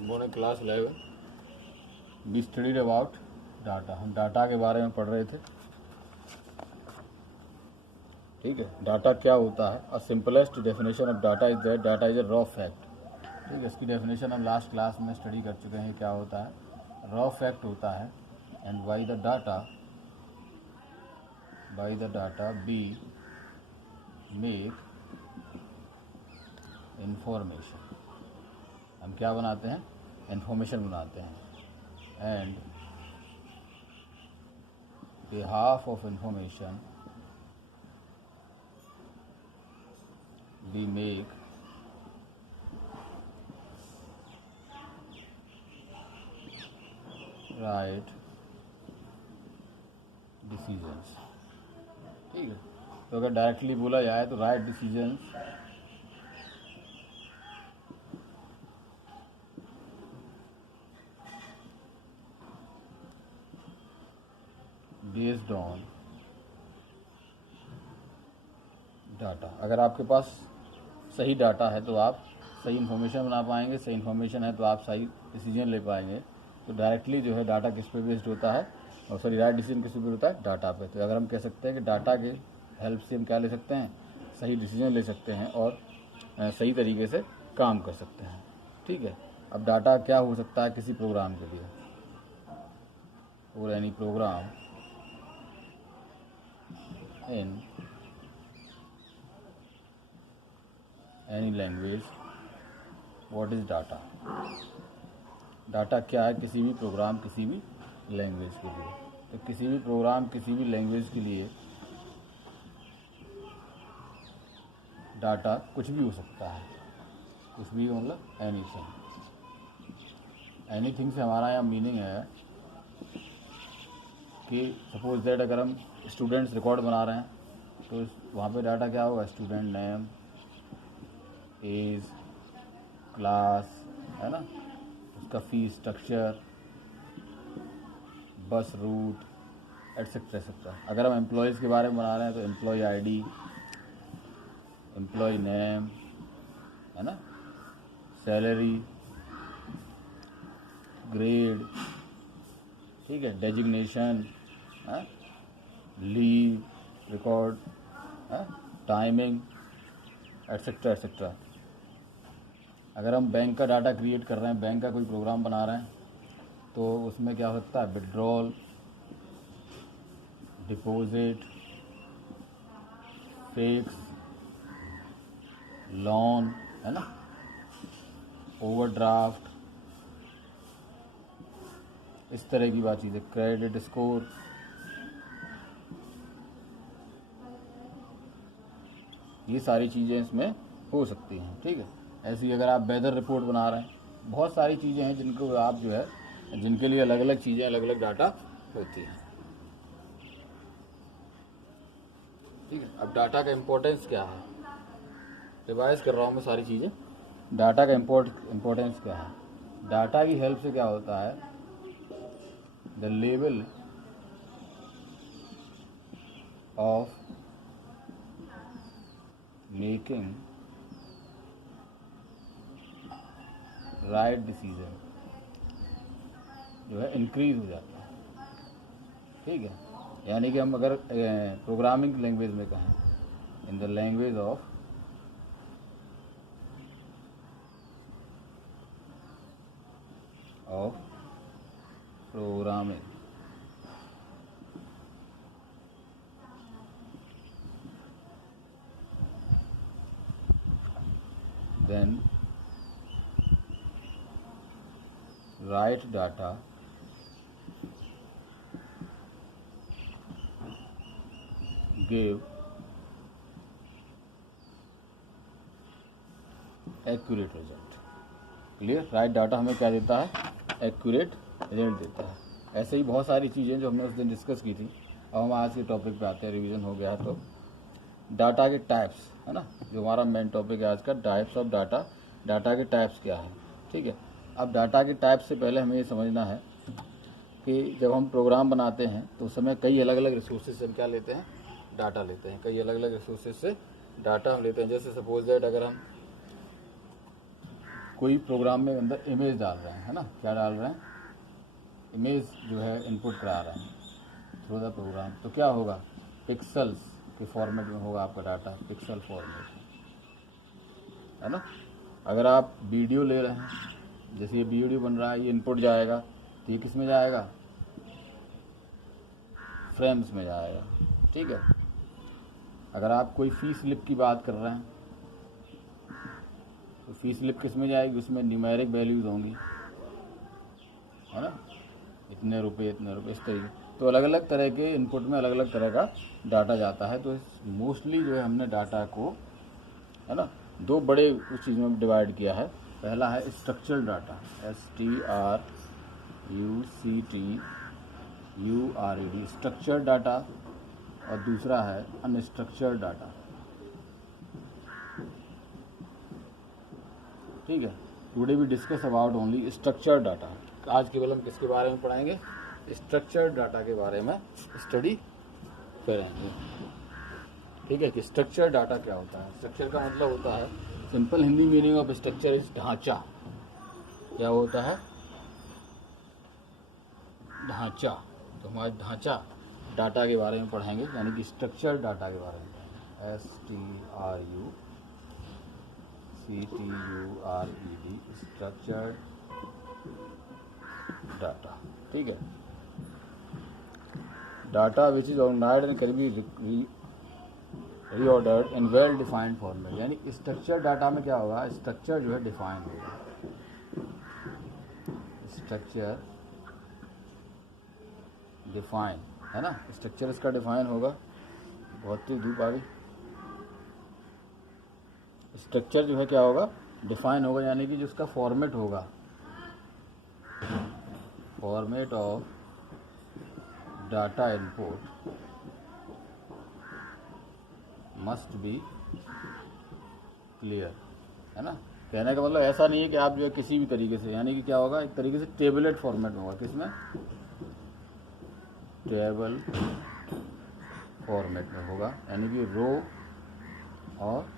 Morning class 11 we studied about data. हम data के बारे में पढ़ रहे थे। ठीक है, डाटा क्या होता है? अ simplest definition of data is that data is a raw fact. ठीक है, इसकी डेफिनेशन हम लास्ट क्लास में स्टडी कर चुके हैं। क्या होता है? रॉ फैक्ट होता है। And by the data be make information. हम क्या बनाते हैं? इंफॉर्मेशन बनाते हैं। एंड behalf of information we make right decisions। ठीक है, तो अगर डायरेक्टली बोला जाए तो right decisions based on data. अगर आपके पास सही डाटा है तो आप सही इन्फॉर्मेशन बना पाएंगे, सही इन्फॉर्मेशन है तो आप सही डिसीजन ले पाएंगे। तो डायरेक्टली जो है डाटा किस पे बेस्ड होता है, और सॉरी राइट डिसीजन किस पे होता है? डाटा पे। तो अगर हम कह सकते हैं कि डाटा के हेल्प से हम क्या ले सकते हैं? सही डिसीजन ले सकते हैं और सही तरीके से काम कर सकते हैं। ठीक है, अब डाटा क्या हो सकता है किसी प्रोग्राम के लिए? और any program in any language. What is data? Data क्या है किसी भी प्रोग्राम किसी भी लैंग्वेज के लिए? तो किसी भी प्रोग्राम किसी भी लैंग्वेज के लिए डाटा कुछ भी हो सकता है। कुछ भी मतलब एनीथिंग से हमारा यहाँ मीनिंग है कि सपोज दैट अगर हम स्टूडेंट्स रिकॉर्ड बना रहे हैं तो वहाँ पे डाटा क्या होगा? स्टूडेंट नेम, एज, क्लास, है ना, उसका fees structure, bus route, etcetera etcetera. अगर हम एम्प्लॉयज़ के बारे में बना रहे हैं तो एम्प्लॉय आईडी, एम्प्लॉय नेम, है ना, सैलरी, ग्रेड, ठीक है, designation, leave record, timing, etcetera etcetera. अगर हम बैंक का डाटा क्रिएट कर रहे हैं, बैंक का कोई प्रोग्राम बना रहे हैं तो उसमें क्या हो सकता है? विड्रॉल, डिपॉजिट, फिक्स, लोन, है ना, ओवरड्राफ्ट, इस तरह की बात चीज़ें, क्रेडिट स्कोर। ये सारी चीज़ें इसमें हो सकती हैं। ठीक है, ऐसे ही अगर आप वेदर रिपोर्ट बना रहे हैं, बहुत सारी चीज़ें हैं जिनको आप जो है जिनके लिए अलग अलग चीज़ें अलग अलग डाटा होती हैं। ठीक है, अब डाटा का इम्पोर्टेंस क्या है? रिवाइज कर रहा हूँ मैं सारी चीज़ें। डाटा का इम्पोर्टेंस क्या है? डाटा की हेल्प से क्या होता है? The level of making right decision जो है इंक्रीज हो जाता है। ठीक है, यानी कि हम अगर प्रोग्रामिंग लैंग्वेज में कहें, in the language of programming, then write data give accurate result। Clear? Right data हमें क्या देता है? एक्यूरेट रिजल्ट देता है। ऐसे ही बहुत सारी चीज़ें जो हमने उस दिन डिस्कस की थी। अब हम आज के टॉपिक पे आते हैं, रिवीजन हो गया है। तो डाटा के टाइप्स, है ना, जो हमारा मेन टॉपिक है आज का, टाइप्स ऑफ डाटा। डाटा के टाइप्स क्या है? ठीक है, अब डाटा के टाइप्स से पहले हमें ये समझना है कि जब हम प्रोग्राम बनाते हैं तो उस समय कई अलग अलग रिसोर्सेज से हम क्या लेते हैं? डाटा लेते हैं। कई अलग अलग रिसोर्सेज से डाटा हम लेते हैं। जैसे सपोज दैट अगर हम कोई प्रोग्राम में अंदर इमेज डाल रहे हैं, है ना, क्या डाल रहे हैं, इमेज जो है इनपुट करा रहे हैं थ्रू द प्रोग्राम, तो क्या होगा, पिक्सल्स के फॉर्मेट में होगा आपका डाटा, पिक्सल फॉर्मेट है ना। अगर आप वीडियो ले रहे हैं, जैसे ये वीडियो बन रहा है, ये इनपुट जाएगा तो ये किस में जाएगा, फ्रेम्स में जाएगा, ठीक है। अगर आप कोई फी स्लिप की बात कर रहे हैं तो फी स्लिप किस में जाएगी, उसमें न्यूमेरिक वैल्यूज होंगी, है ना, इतने रुपए इस तरीके। तो अलग अलग तरह के इनपुट में अलग अलग तरह का डाटा जाता है। तो मोस्टली जो है हमने डाटा को, है ना, दो बड़े उस चीज़ में डिवाइड किया है। पहला है structural data, STRUCTURED, structured data, और दूसरा है अनस्ट्रक्चर्ड डाटा, ठीक है। Today we discuss about only structured data. आज केवल हम किसके बारे में पढ़ाएंगे, स्ट्रक्चर्ड डाटा के बारे में स्टडी करेंगे, ठीक है। कि स्ट्रक्चर्ड डाटा क्या होता है। स्ट्रक्चर का मतलब होता है, simple Hindi meaning of structure is ढांचा। क्या होता है, ढांचा। तो हमारा ढांचा डाटा के बारे में पढ़ेंगे, यानी कि स्ट्रक्चर्ड डाटा के बारे में, STRUCTURED, स्ट्रक्चर्ड डाटा, ठीक है। Data which is organised and can be reordered in well defined format. यानी स्ट्रक्चर डाटा में क्या होगा, स्ट्रक्चर जो है डिफाइन होगा, स्ट्रक्चर डिफाइन, है ना, स्ट्रक्चर इसका डिफाइन होगा। बहुत ही धूप आ गई। स्ट्रक्चर जो है क्या होगा, डिफाइन होगा, यानी कि जो उसका फॉर्मेट होगा, format of data input must be clear, है ना। कहने का मतलब ऐसा नहीं है कि आप जो है किसी भी तरीके से, यानी कि क्या होगा, एक तरीके से टेबलेट फॉर्मेट में होगा, किसमें, टेबल फॉर्मेट में होगा, यानी कि रो और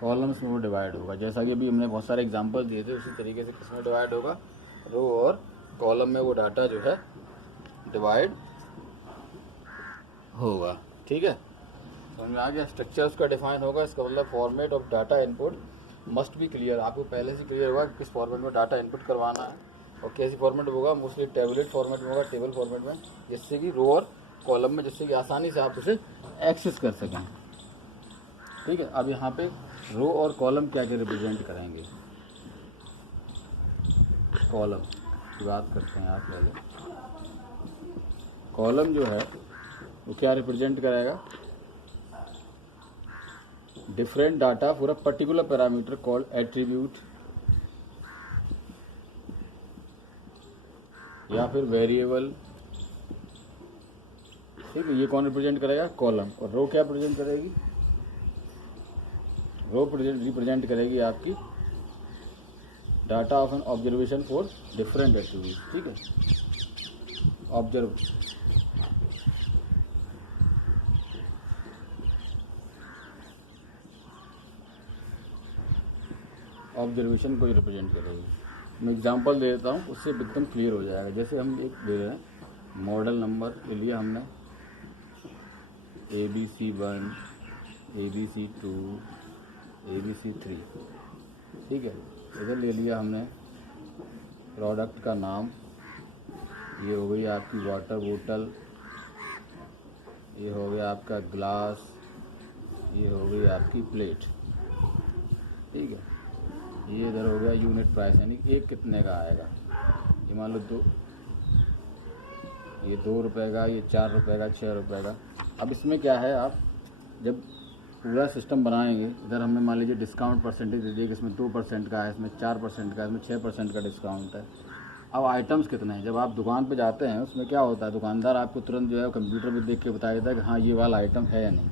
कॉलम्स में वो डिवाइड होगा। जैसा कि अभी हमने बहुत सारे एग्जांपल दिए थे, उसी तरीके से किसमें डिवाइड होगा, रो और कॉलम में वो डाटा जो है डिवाइड होगा, ठीक है। समझ में आ गया। स्ट्रक्चर उसका डिफाइन होगा, इसका मतलब format of data input must be clear. आपको पहले से क्लियर होगा किस फॉर्मेट में डाटा इनपुट करवाना है और कैसी फॉर्मेट होगा। मोस्टली टेबलेट फॉर्मेट में होगा, टेबल फॉर्मेट में, जिससे कि रो और कॉलम में, जिससे कि आसानी से आप उसे एक्सेस कर सकें, ठीक है। अब यहाँ पे रो और कॉलम क्या क्या रिप्रेजेंट करेंगे। कॉलम की बात करते हैं आप पहले। कॉलम जो है वो क्या रिप्रेजेंट करेगा, different data for a particular parameter called attribute या फिर वेरिएबल, ठीक है। ये कौन रिप्रेजेंट करेगा, कॉलम। और रो क्या रिप्रेजेंट करेगी, रो रिप्रेजेंट करेगी आपकी data of an observation for different attribute, ठीक है। ऑब्जर्वेशन को ही रिप्रेजेंट करेगी। मैं एग्जांपल दे देता हूँ, उससे एकदम क्लियर हो जाएगा। जैसे हम एक दे रहे हैं, मॉडल नंबर के लिए हमने ABC1, ABC2, ABC3, ठीक है। इधर ले लिया हमने प्रोडक्ट का नाम, ये हो गई आपकी वाटर बोतल, ये हो गया आपका ग्लास, ये हो गई आपकी प्लेट, ठीक है। ये इधर हो गया यूनिट प्राइस, यानी एक कितने का आएगा। ये मान लो ये 2 रुपये का, ये 4 रुपये का, 6 रुपये का। अब इसमें क्या है, आप जब पूरा सिस्टम बनाएंगे, इधर हमने मान लीजिए डिस्काउंट परसेंटेज दे दिया कि इसमें 2% का है, इसमें 4% का है, इसमें 6% का डिस्काउंट है। अब आइटम्स कितने हैं, जब आप दुकान पे जाते हैं उसमें क्या होता है, दुकानदार आपको तुरंत जो है कंप्यूटर पे देख के बता देता है कि हाँ ये वाला आइटम है या नहीं।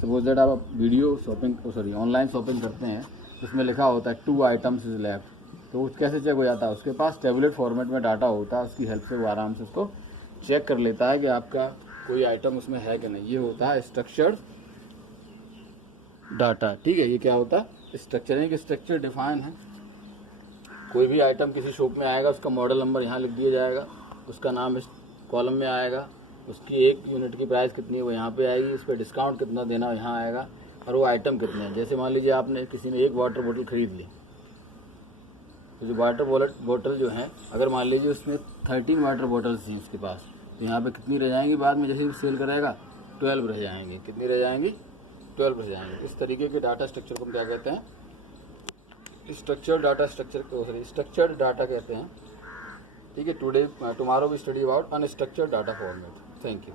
सपोज दैट आप वीडियो शॉपिंग ऑनलाइन शॉपिंग करते हैं, उसमें लिखा होता है 2 आइटम्स इज लेफ्ट, तो वो कैसे चेक हो जाता है, उसके पास टेबलेट फॉर्मेट में डाटा होता है, उसकी हेल्प से वो आराम से उसको चेक कर लेता है कि आपका कोई आइटम उसमें है कि नहीं। ये होता है स्ट्रक्चर्ड डाटा, ठीक है। ये क्या होता है, स्ट्रक्चर, यानी कि स्ट्रक्चर डिफाइन है। कोई भी आइटम किसी शॉप में आएगा, उसका मॉडल नंबर यहाँ लिख दिया जाएगा, उसका नाम इस कॉलम में आएगा, उसकी एक यूनिट की प्राइस कितनी है वो यहाँ पे आएगी, इस पर डिस्काउंट कितना देना है यहाँ आएगा, और वो आइटम कितने हैं। जैसे मान लीजिए आपने किसी ने एक वाटर बोतल खरीद ली, तो जो वाटर बोतल जो है, अगर मान लीजिए उसमें 13 वाटर बोतल्स थी उसके पास, तो यहाँ पे कितनी रह जाएंगी बाद में जैसे सेल करेगा, 12 रह जाएंगी। कितनी रह जाएंगी? 12 रह जाएंगी। इस तरीके के डाटा स्ट्रक्चर को हम क्या कहते हैं? स्ट्रक्चर्ड डाटा कहते हैं। ठीक है, tomorrow we study about unstructured data format. Thank you.